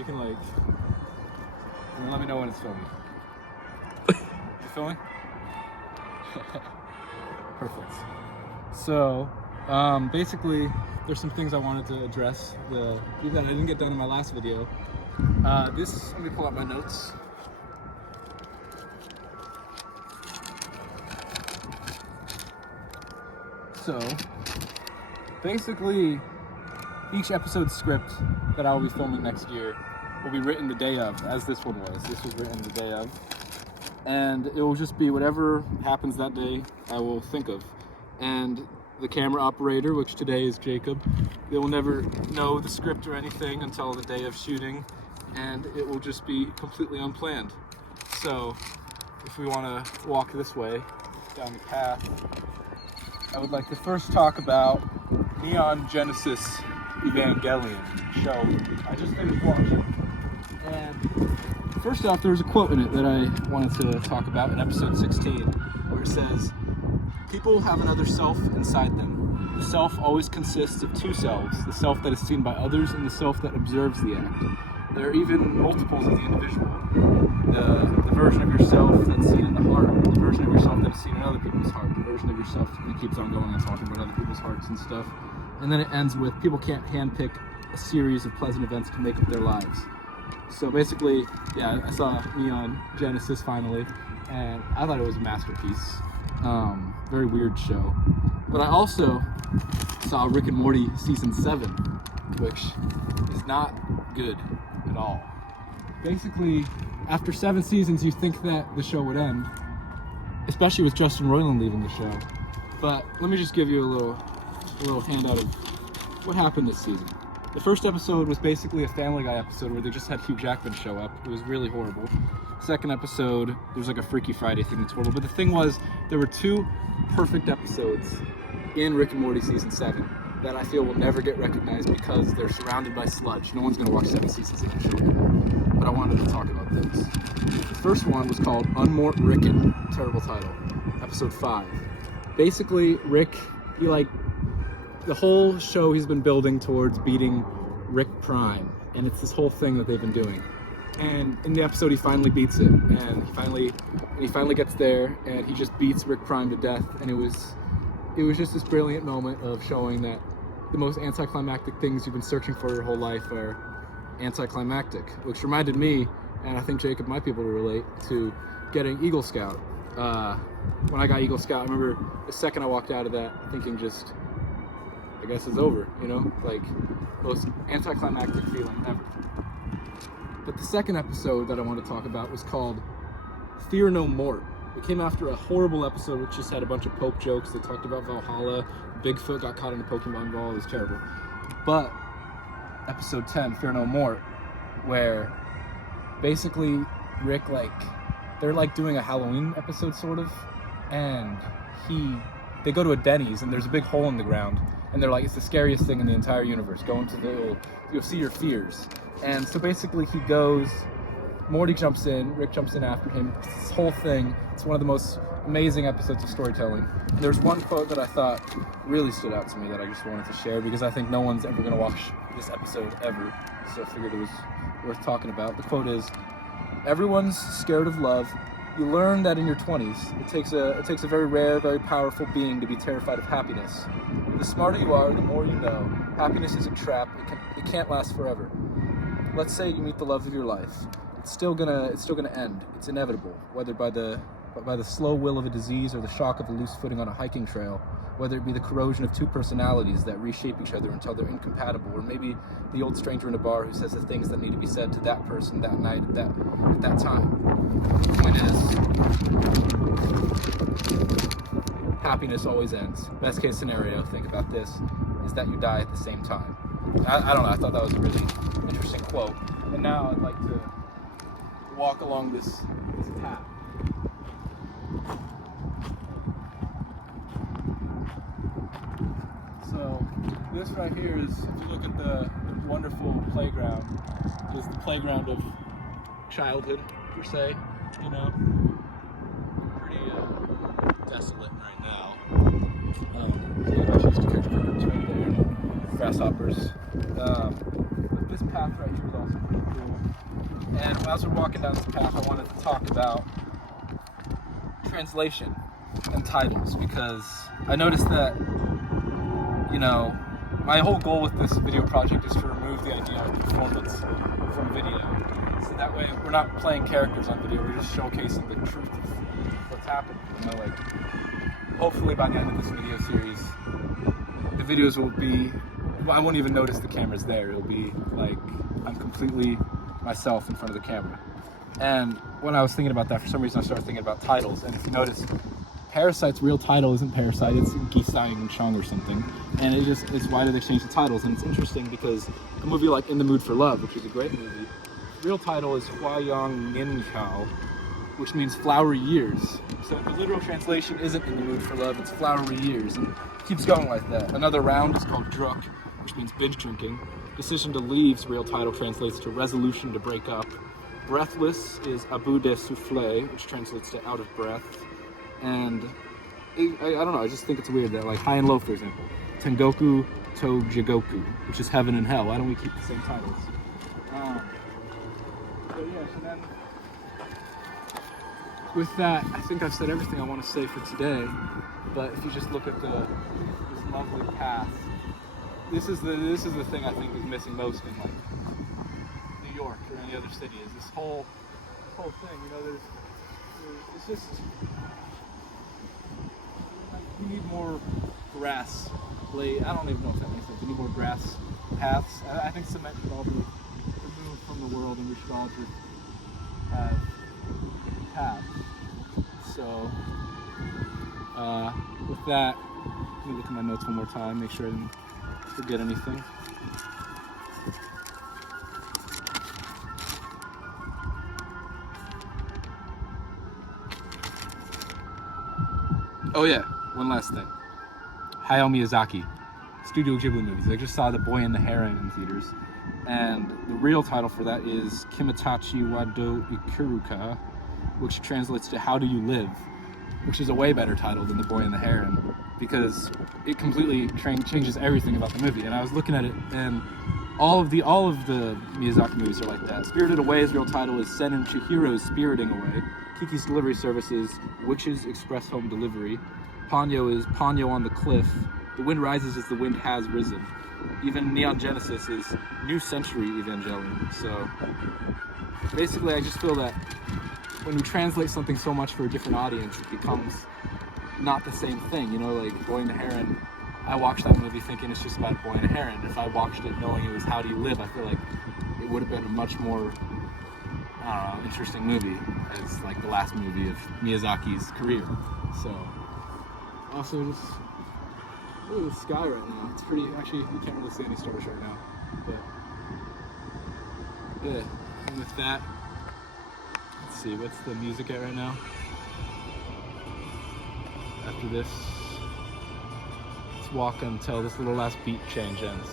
You can like, and then let me know when it's filming. You filming? Perfect. So, basically, there's some things I wanted to address that I didn't get done in my last video. Let me pull out my notes. So, basically, each episode script that I will be filming next year will be written the day of, as this one was. This was written the day of. And it will just be whatever happens that day, I will think of. And the camera operator, which today is Jacob, they will never know the script or anything until the day of shooting, and it will just be completely unplanned. So, if we want to walk this way, down the path, I would like to first talk about Neon Genesis Evangelion show I just finished watching. And first off, there was a quote in it that I wanted to talk about in episode 16, where it says, "People have another self inside them. The self always consists of two selves, the self that is seen by others and the self that observes the act. There are even multiples of the individual. The version of yourself that's seen in the heart, the version of yourself that is seen in other people's heart, the version of yourself that keeps on going and talking about other people's hearts and stuff." And then it ends with, "People can't handpick a series of pleasant events to make up their lives." So basically, yeah, I saw Neon Genesis finally, and I thought it was a masterpiece. Very weird show. But I also saw Rick and Morty season 7, which is not good at all. Basically, after 7 seasons, you think that the show would end, especially with Justin Roiland leaving the show. But let me just give you a little handout of what happened this season. The first episode was basically a Family Guy episode where they just had Hugh Jackman show up. It was really horrible. Second episode, there was like a Freaky Friday thing that's horrible. But the thing was, there were 2 perfect episodes in Rick and Morty season 7 that I feel will never get recognized because they're surrounded by sludge. No one's gonna watch 7 seasons of that show anymore. But I wanted to talk about those. The first one was called Unmort Ricken. Terrible title. Episode 5. Basically, Rick, the whole show he's been building towards beating Rick Prime, and it's this whole thing that they've been doing. And in the episode, he finally beats it, and he finally gets there, and he just beats Rick Prime to death. And it was just this brilliant moment of showing that the most anticlimactic things you've been searching for your whole life are anticlimactic, which reminded me, and I think Jacob might be able to relate, to getting Eagle Scout. When I got Eagle Scout, I remember the second I walked out of that thinking just, I guess it's over, like most anticlimactic feeling ever. But the second episode that I want to talk about was called Fear No More. It came after a horrible episode which just had a bunch of Pope jokes. They talked about Valhalla, Bigfoot got caught in a Pokemon ball, it was terrible. But episode 10, Fear No More, where basically Rick, they're doing a Halloween episode sort of, and they go to a Denny's and there's a big hole in the ground. And they're like, it's the scariest thing in the entire universe. Go into you'll see your fears. And so basically he goes, Morty jumps in, Rick jumps in after him. It's this whole thing. It's one of the most amazing episodes of storytelling. And there's one quote that I thought really stood out to me that I just wanted to share because I think no one's ever going to watch this episode ever. So I figured it was worth talking about. The quote is, "Everyone's scared of love. You learn that in your 20s. It takes a very rare, very powerful being to be terrified of happiness. The smarter you are, the more you know. Happiness is a trap. It can't last forever. Let's say you meet the love of your life. It's still gonna end. It's inevitable, whether by the slow will of a disease or the shock of a loose footing on a hiking trail, whether it be the corrosion of 2 personalities that reshape each other until they're incompatible, or maybe the old stranger in a bar who says the things that need to be said to that person that night at that time. The point is, happiness always ends. Best case scenario, think about this, is that you die at the same time." I don't know, I thought that was a really interesting quote. And now I'd like to walk along this path. So this right here is, if you look at the wonderful playground, is the playground of childhood, per se, Pretty desolate right now. Used to catch crickets right there, grasshoppers. But this path right here is also pretty cool. And as we're walking down this path, I wanted to talk about translation and titles, because I noticed that, my whole goal with this video project is to remove the idea of performance from video. So that way we're not playing characters on video, we're just showcasing the truth of what's happening. Hopefully by the end of this video series, the videos will be, I won't even notice the camera's there. It'll be like I'm completely myself in front of the camera. And when I was thinking about that, for some reason I started thinking about titles. And if you notice, Parasite's real title isn't Parasite, it's Gisang Chong or something. And it's why did they change the titles? And it's interesting because a movie like In the Mood for Love, which is a great movie, real title is Huayang Nin Chao, which means flowery years. So the literal translation isn't In the Mood for Love, it's flowery years. And it keeps going like that. Another round is called Druk, which means binge drinking. Decision to Leave's real title translates to Resolution to Break Up. Breathless is Abu de Souffle, which translates to Out of Breath. And I don't know, I just think it's weird that, like, High and Low, for example, Tengoku to Jigoku, which is Heaven and Hell. Why don't we keep the same titles? So then, with that, I think I've said everything I want to say for today. But if you just look at this lovely path, this is the thing I think is missing most in, like, New York or any other city, is this whole thing. It's just, we need more grass. I don't even know if that makes sense. We need more grass paths. I think cement should all be removed from the world, and we should all just have paths. So, with that, let me look at my notes one more time, make sure I didn't forget anything. Oh yeah, one last thing. Hayao Miyazaki, Studio Ghibli movies. I just saw The Boy and the Heron in theaters, and the real title for that is Kimitachi wa do Ikuruka, which translates to How Do You Live, which is a way better title than The Boy and the Heron, because it completely changes everything about the movie. And I was looking at it, and all of the Miyazaki movies are like that. Spirited Away's real title is Sen and Chihiro's Spiriting Away. Kiki's Delivery Service is Witch's Express Home Delivery. Ponyo is Ponyo on the Cliff. The Wind Rises is The Wind Has Risen. Even Neon Genesis is New Century Evangelion. So basically, I just feel that when we translate something so much for a different audience, it becomes not the same thing. Like Boy and the Heron, I watched that movie thinking it's just about a boy and a heron. If I watched it knowing it was How Do You Live, I feel like it would have been a much more interesting movie as like the last movie of Miyazaki's career. So, also just look at the sky right now. It's pretty, actually you can't really see any stars right now, but yeah. And with that, let's see, what's the music at right now? After this, let's walk until this little last beat change ends.